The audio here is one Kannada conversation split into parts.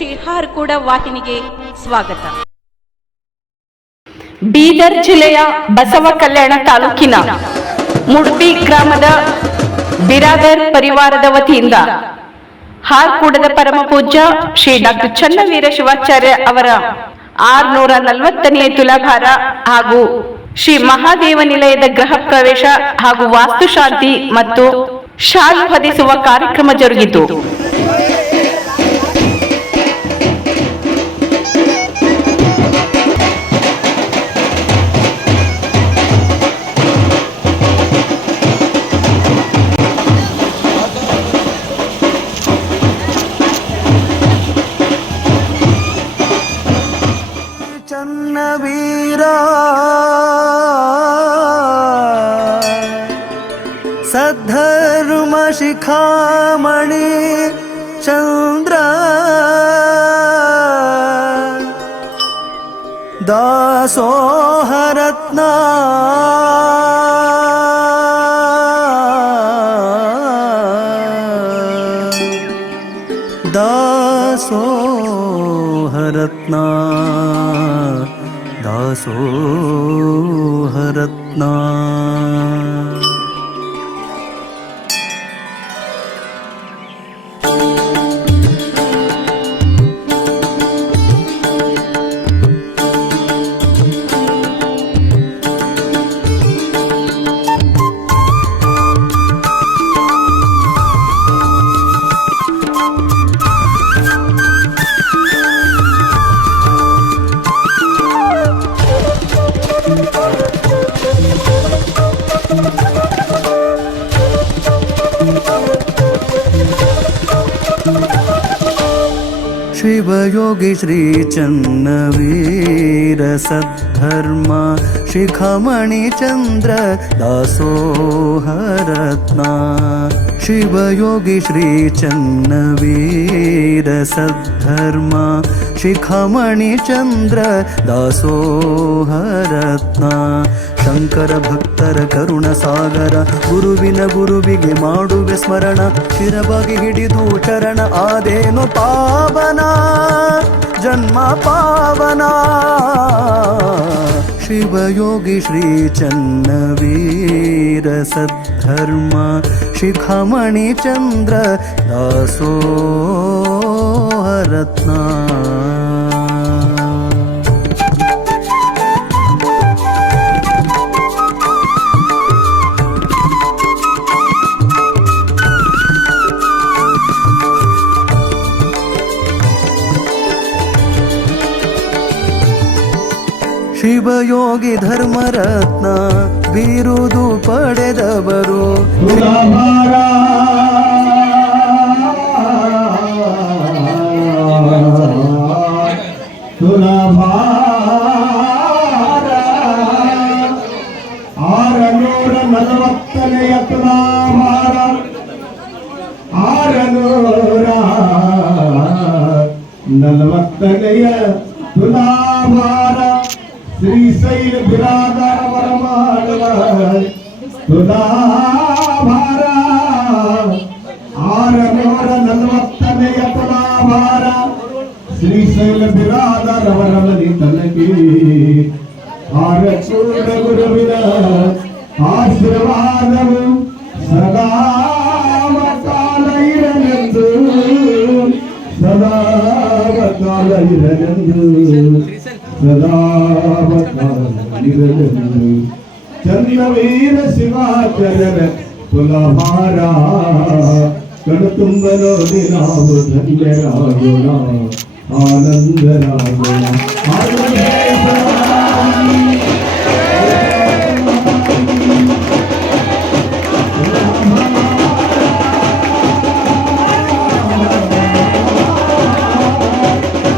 ಶ್ರೀ ಕೂಡ ವಾಹಿನಿಗೆ ಸ್ವಾಗತ. ಬೀದರ್ ಜಿಲ್ಲೆಯ ಬಸವ ಕಲ್ಯಾಣ ತಾಲೂಕಿನ ಮುಡ್ಪಿ ಗ್ರಾಮದ ಬಿರಾದರ್ ಪರಿವಾರದ ವತಿಯಿಂದ ಹಾರ್ಕೂಡದ ಪರಮ ಪೂಜ್ಯ ಶ್ರೀ ಡಾಕ್ಟರ್ ಚನ್ನವೀರ ಶಿವಾಚಾರ್ಯ ಅವರ ಆರ್ನೂರ ನಲವತ್ತನೆಯ ತುಲಾಭಾರ ಹಾಗೂ ಶ್ರೀ ಮಹಾದೇವ ನಿಲಯದ ಗೃಹ ಪ್ರವೇಶ ಹಾಗೂ ವಾಸ್ತುಶಾಂತಿ ಮತ್ತು ಶಾಲು ಹೊದಿಸುವ ಕಾರ್ಯಕ್ರಮ ಜರುಗಿತು. शिखामणि चन्द्र। दासोहरत्ना। दासोहरत्ना। दासोहरत्ना। ಶಿವಯೋಗಿ ಶ್ರೀ ಚನ್ನವೀರ ಸದ್ಧರ್ಮ ಶಿಖಮಣಿ ಚಂದ್ರ ದಾಸೋಹರತ್ನ ಶಿವಯೋಗಿ ಶ್ರೀ ಚನ್ನವೀರ ಸದ್ಧರ್ಮ ಶಿಖಮಣಿ ಚಂದ್ರ ದಾಸೋಹರತ್ನ ಶಂಕರ ಭಕ್ತರ ಕರುಣ ಸಾಗರ ಗುರುವಿನ ಗುರುವಿಗೆ ಮಾಡುವೆ ಸ್ಮರಣ ಶಿರಬಾಗಿ ಹಿಡಿದು ಚರಣ, ಆದೇನು ಪಾವನ पावना। शिवयोगि श्रीचन्न वीरसद्धर्म शिखमणिचन्द्र असोरत्ना ಶಿವಯೋಗಿ ಧರ್ಮರತ್ನ ಬಿರುದು ಪಡೆದವರು. ಆರನೂರ ನಲವತ್ತನೆಯ శ్రీశైల బిరాధరవరమని తనకి ఆరచూడగురవిన ఆశీర్వాదము సదా కాలైరనందు సదా కాలైరనందు సదా కాలైరనందు చంద్రవీర శివాచరణ కులహారా ಸದಾ ಕಾಲ ಇರಲೆಂದು ಚನ್ನವೀರ ಶಿವಾಚಾರ್ಯರ ಕುಲಭಾರ ಕಣತುಂಬ ನೋಡಿ ನಾವು ಧನ್ಯರಾಗೋಣ ಆನಂದರಾಗೋಣ ಆನಂದ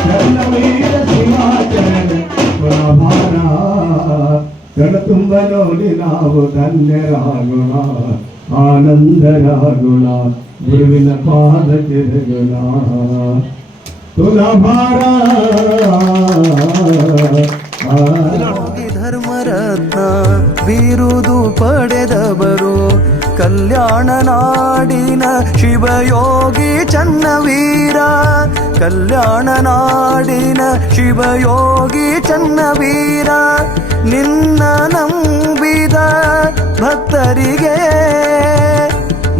ಚನ್ನವೀರ ಶಿವಾಚಾರ್ಯ ಪ್ರಭಾರ ಕಣತುಂಬ ನೋಡಿ ನಾವು ಧನ್ಯರಾಗೋಣ ಆನಂದರಾಗೋಣ ಗುರುವಿನ ಪಾದ ಧರ್ಮರತ್ನ ಬಿರುದು ಪಡೆದವರು, ಕಲ್ಯಾಣ ನಾಡಿನ ಶಿವಯೋಗಿ ಚನ್ನವೀರ. ಕಲ್ಯಾಣ ನಾಡಿನ ಶಿವಯೋಗಿ ಚನ್ನವೀರ. ನಿನ್ನ ನಂಬಿದ ಭಕ್ತರಿಗೆ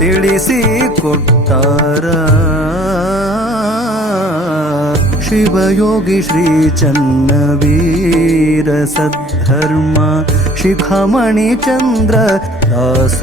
ತಿಳಿಸಿ ಕೊಟ್ಟಾರ ಶಿವಯೋಗಿ ಶ್ರೀ ಚನ್ನವೀರ ಸದ್ಧರ್ಮ ಶಿಖಮಣಿ ಚಂದ್ರ ದಾಸೋಹರತ್ನ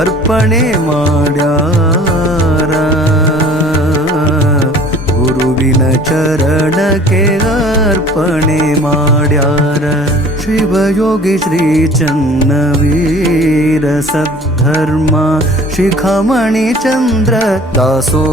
ಅರ್ಪಣೆ ಮಾಡ್ಯಾರ ಗುರುವಿನ ಚರಣಕ್ಕೆ ಅರ್ಪಣೆ ಮಾಡ್ಯಾರ ಶಿವಯೋಗಿ ಶ್ರೀ ಚನ್ನವೀರ ಸದ್ಧರ್ಮ ಶಿಖಮಣಿ ಚಂದ್ರ ದಾಸೋಹರತ್ನ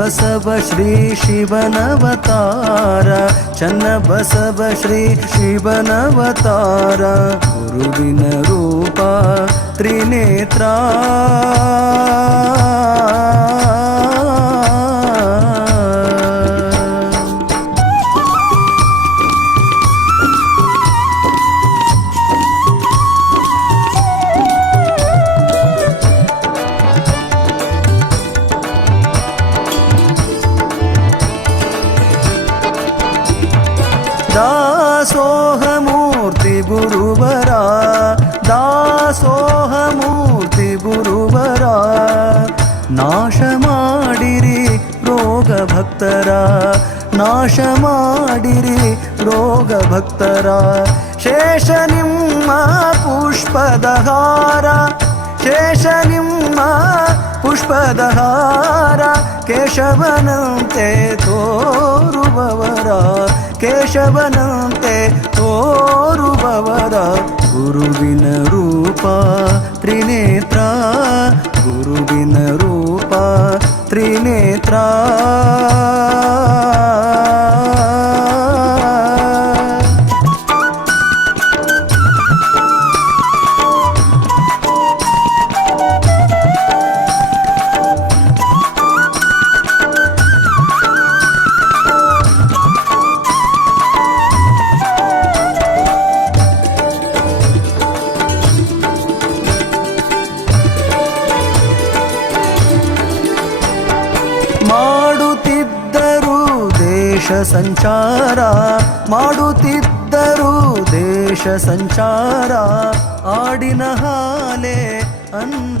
बसव श्री शिवनवतार चन्न बसव श्री शिवनवतार गुरुविनरूपा त्रिनेत्रा। भक्तर। शेषनिम्मा पुष्पदहार। शेषनिम्मा पुष्पदहार। केशवनन्ते तोरुभवर। केशवनन्ते तोरुभवर। गुरुविन रूपा त्रिनेत्रा। गुरुविन रूपा त्रिनेत्रा। ಸಂಚಾರ ಮಾಡುತ್ತಿದ್ದರು ದೇಶ ಸಂಚಾರ ಆಡಿನ ಹಾಲೆ ಅನ್ನ